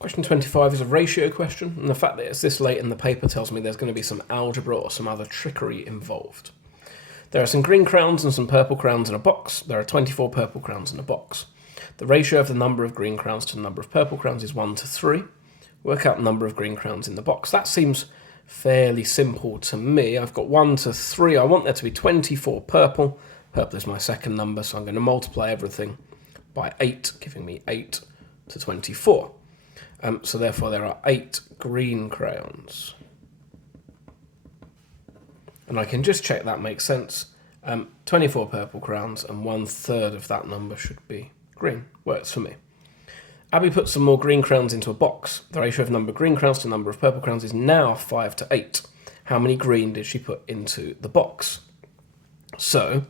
Question 25 is a ratio question, and the fact that it's this late in the paper tells me there's going to be some algebra or some other trickery involved. There are some green crowns and some purple crowns in a box. There are 24 purple crowns in a box. The ratio of the number of green crowns to the number of purple crowns is 1 to 3. Work out the number of green crowns in the box. That seems fairly simple to me. I've got 1 to 3. I want there to be 24 purple. Purple is my second number, so I'm going to multiply everything by 8, giving me 8 to 24. So therefore there are 8 green crayons. And I can just check that makes sense. 24 purple crowns and 1/3 of that number should be green. Works for me. Abby put some more green crowns into a box. The ratio of number of green crowns to number of purple crowns is now 5 to 8. How many green did she put into the box? So,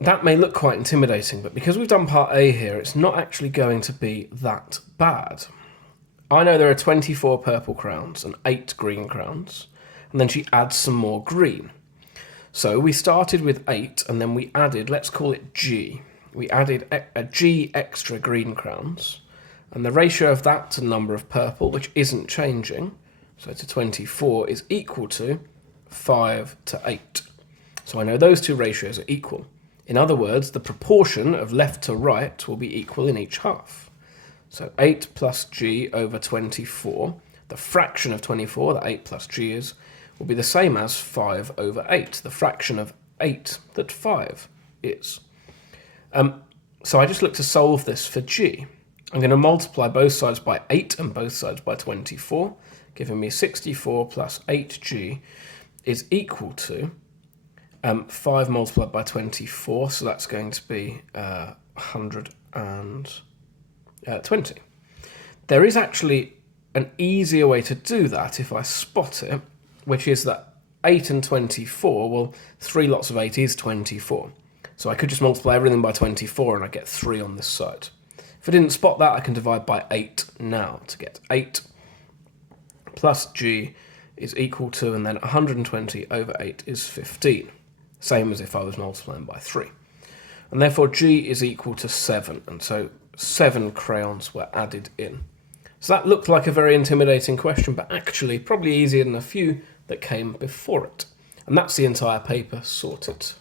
that may look quite intimidating, but because we've done part A here, it's not actually going to be that bad. I know there are 24 purple crowns and 8 green crowns, and then she adds some more green. So we started with 8, and then we added, let's call it G. We added a G extra green crowns, and the ratio of that to number of purple, which isn't changing, so to 24, is equal to 5 to 8. So I know those two ratios are equal. In other words, the proportion of left to right will be equal in each half. So 8 plus G over 24, the fraction of 24, that 8 plus G is, will be the same as 5 over 8, the fraction of 8 that 5 is. So I just look to solve this for G. I'm going to multiply both sides by 8 and both sides by 24, giving me 64 plus 8G is equal to 5 multiplied by 24, so that's going to be 120. There is actually an easier way to do that if I spot it, which is that 8 and 24, well, 3 lots of 8 is 24. So I could just multiply everything by 24 and I get 3 on this side. If I didn't spot that, I can divide by 8 now to get 8 plus G is equal to, and then 120 over 8 is 15. Same as if I was multiplying by 3. And therefore G is equal to 7, and so 7 crayons were added in. So that looked like a very intimidating question, but actually probably easier than a few that came before it. And that's the entire paper sorted.